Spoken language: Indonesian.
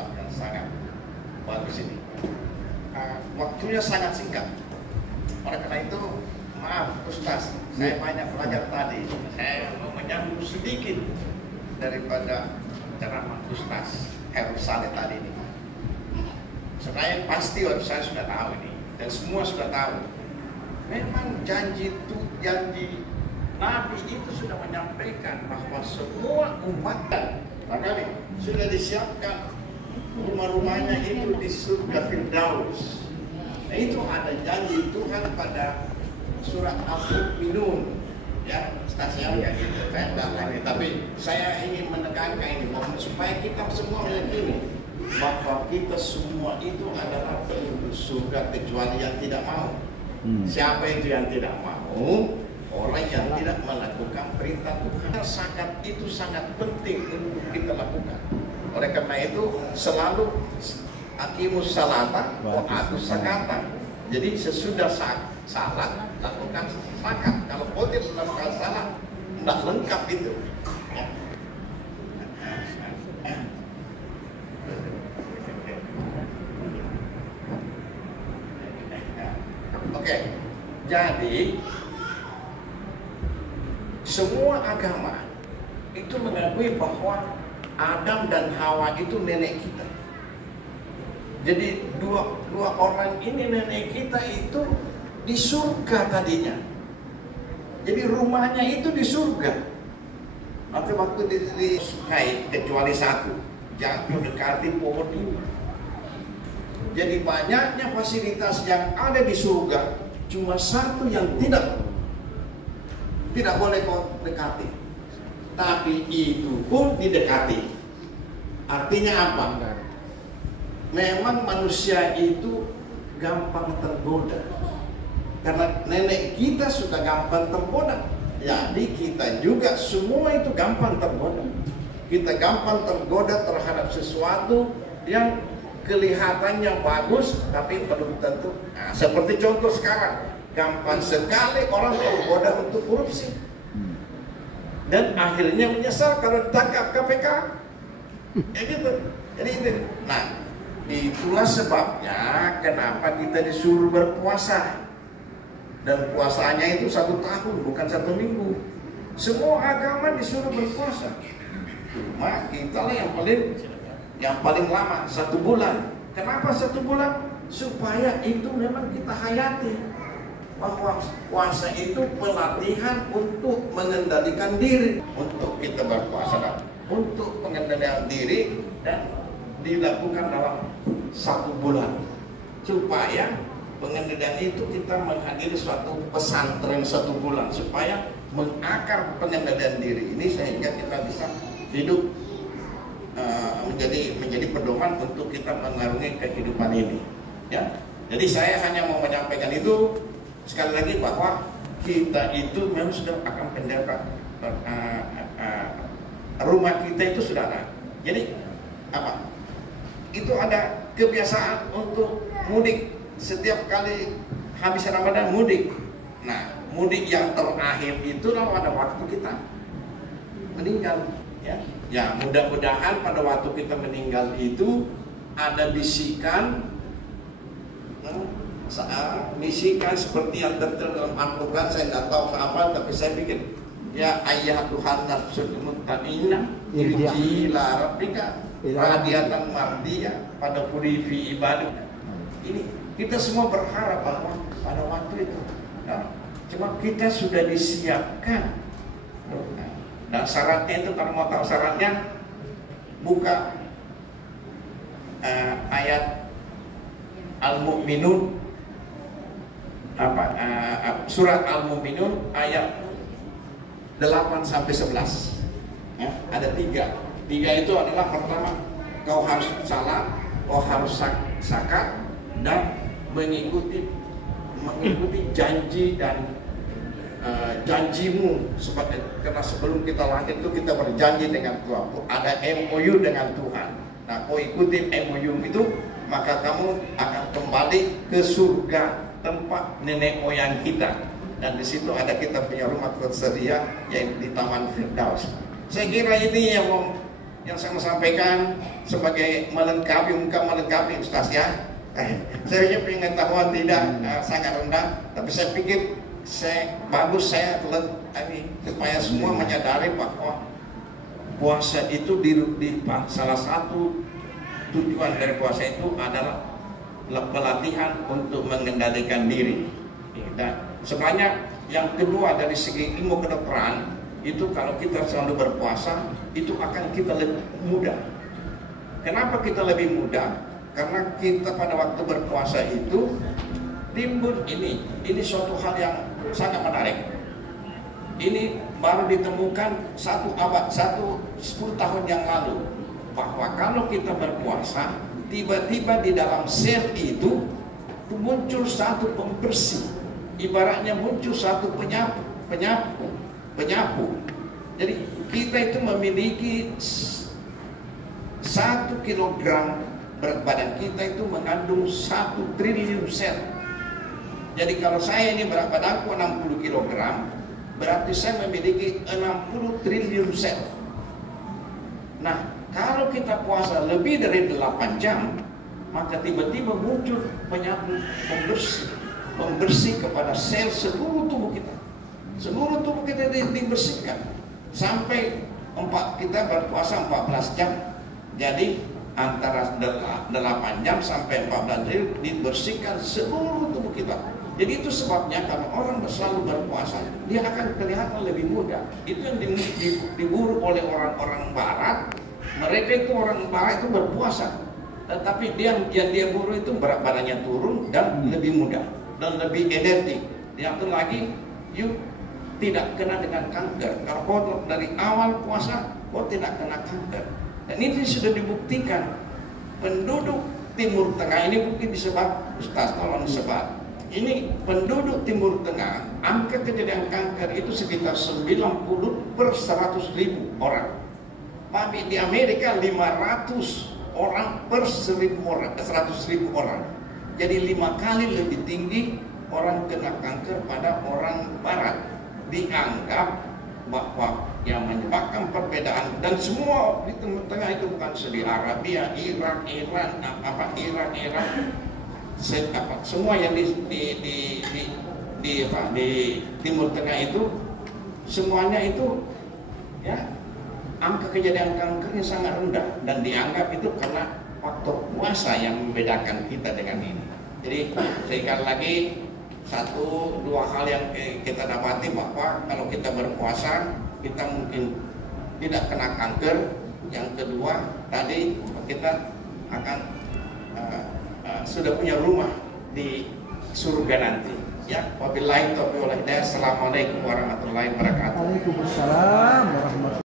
tempat yang sangat bagus ini. Waktunya sangat singkat. Oleh karena itu, maaf Ustaz, saya banyak belajar tadi. Saya mau menyambung sedikit daripada ceramah Ustaz Heru Saleh tadi ini. Sebenarnya pasti saya sudah tahu ini, dan semua sudah tahu. Memang janji Nabi itu sudah menyampaikan bahwa semua umat makanya sudah disiapkan rumah-rumahnya itu di surga Firdaus. Nah, itu ada janji Tuhan pada surat Al-Mu'minun. Ya, stasiun kayak gitu. Saya tidak lagi, tapi saya ingin menekankan ini supaya kita semua meyakini bahwa kita semua itu adalah penduduk surga kecuali yang tidak mau. Siapa itu yang tidak mau? Orang yang tidak melakukan perintah Tuhan. Itu sangat penting untuk kita lakukan. Oleh karena itu selalu aqimus salata wa atuz zakata. Jadi sesudah salat lakukan zakat. Kalau kau tidak melakukan salat, tidak lengkap itu. Oke, jadi semua agama itu mengakui bahwa Adam dan Hawa itu nenek kita. Jadi dua orang ini nenek kita itu di surga tadinya. Jadi rumahnya itu di surga. Nanti waktu disukai kecuali satu, jangan mendekati pohon ini. Jadi banyaknya fasilitas yang ada di surga, cuma satu yang tidak boleh kau dekati. Tapi itu pun didekati. Artinya apa? Memang manusia itu gampang tergoda. Karena nenek kita sudah gampang tergoda. Jadi kita juga semua itu gampang tergoda. Kita gampang tergoda terhadap sesuatu yang kelihatannya bagus, tapi belum tentu. Nah, seperti contoh sekarang, gampang sekali orang tergoda untuk korupsi. Dan akhirnya menyesal kalau ditangkap KPK. Ya gitu. Jadi itu. Nah, itulah sebabnya kenapa kita disuruh berpuasa. Dan puasanya itu 1 tahun, bukan 1 minggu. Semua agama disuruh berpuasa. Cuma kita lah yang paling lama 1 bulan. Kenapa 1 bulan? Supaya itu memang kita hayati. Bahwa puasa itu pelatihan untuk mengendalikan diri. Untuk kita berpuasa, untuk pengendalian diri, dan dilakukan dalam 1 bulan. Supaya pengendalian itu kita menghadiri suatu pesantren 1 bulan. Supaya mengakar pengendalian diri ini sehingga kita bisa hidup menjadi pedoman untuk kita mengarungi kehidupan ini. Ya, jadi saya hanya mau menyampaikan itu. Sekali lagi bahwa kita itu memang sudah akan pendapat rumah kita itu sudah ada. Jadi apa? Itu ada kebiasaan untuk mudik setiap kali habis Ramadan mudik. Nah, mudik yang terakhir itu pada waktu kita meninggal. Ya, mudah-mudahan pada waktu kita meninggal itu ada bisikan seperti yang tertera dalam Al-Quran. Saya tidak tahu apa, tapi saya pikir ya ayah Tuhan nafsul mutmainah irji ila rabbika radiyatan mardiyah pada purifi ibadah. Ini kita semua berharap bahwa pada waktu itu, nah, cuma kita sudah disiapkan. Dan syaratnya itu, kalau mau tahu syaratnya, buka ayat Al-Mu'minun, surat Al-Mu'minun ayat 8-11. Ya, ada 3. 3 itu adalah pertama, kau harus salat, kau harus zakat, dan mengikuti janji dan janjimu. Karena sebelum kita lahir itu kita berjanji dengan Tuhan, ada MOU dengan Tuhan. Nah, kau ikuti MOU itu, maka kamu akan kembali ke surga tempat nenek moyang kita. Dan di situ ada kita punya rumah tersedia, yaitu di Taman Firdaus. Saya kira ini yang saya mau sampaikan sebagai melengkapi Ustaz ya. Saya punya pengetahuan tidak sangat rendah, tapi saya pikir bagus saya supaya semua menyadari bahwa puasa itu salah satu tujuan dari puasa itu adalah pelatihan untuk mengendalikan diri. Dan sebenarnya yang kedua dari segi ilmu kedokteran itu, kalau kita selalu berpuasa itu akan kita lebih mudah. Kenapa kita lebih mudah? Karena kita pada waktu berpuasa itu timbul ini suatu hal yang sangat menarik. Ini baru ditemukan 10 tahun yang lalu, bahwa kalau kita berpuasa tiba-tiba di dalam sel itu muncul satu pembersih, ibaratnya muncul satu penyapu. Jadi kita itu memiliki 1 kilogram berat badan kita itu mengandung 1 triliun sel. Jadi kalau saya ini berat badanku 60 kilogram, berarti saya memiliki 60 triliun sel. Nah, kalau kita puasa lebih dari 8 jam, maka tiba-tiba muncul penyapu pembersih kepada sel seluruh tubuh kita. Seluruh tubuh kita dibersihkan sampai kita berpuasa 14 jam. Jadi antara 8 jam sampai 14 jam dibersihkan seluruh tubuh kita. Jadi itu sebabnya kalau orang selalu berpuasa, dia akan kelihatan lebih muda. Itu yang diburu oleh orang-orang barat. Mereka itu orang barat itu berpuasa, tetapi yang dia buru itu berat badannya turun dan lebih muda dan lebih energi. Yang lagi, tidak kena dengan kanker. Kalau kau dari awal puasa, kau tidak kena kanker. Dan ini sudah dibuktikan. Penduduk Timur Tengah ini mungkin disebab, Ustaz tolong disebab, ini penduduk Timur Tengah, angka kejadian kanker itu sekitar 90 per 100.000 orang. Tapi di Amerika 500 orang per 100.000 orang. Jadi 5 kali lebih tinggi orang kena kanker pada orang Barat. Dianggap bahwa yang menyebabkan perbedaan, dan semua di Timur Tengah itu bukan Saudi Arabia, Irak, Iran, semua yang di Timur Tengah itu semuanya itu ya angka kejadian kankernya sangat rendah, dan dianggap itu karena faktor puasa yang membedakan kita dengan ini. Jadi sekali lagi 1-2 hal yang kita dapati, bahwa kalau kita berpuasa kita mungkin tidak kena kanker. Yang kedua tadi kita akan sudah punya rumah di surga nanti. Ya, wabillahi taufiq wal hidayah. Assalamualaikum warahmatullahi wabarakatuh. Waalaikumsalam warahmatullahi wabarakatuh.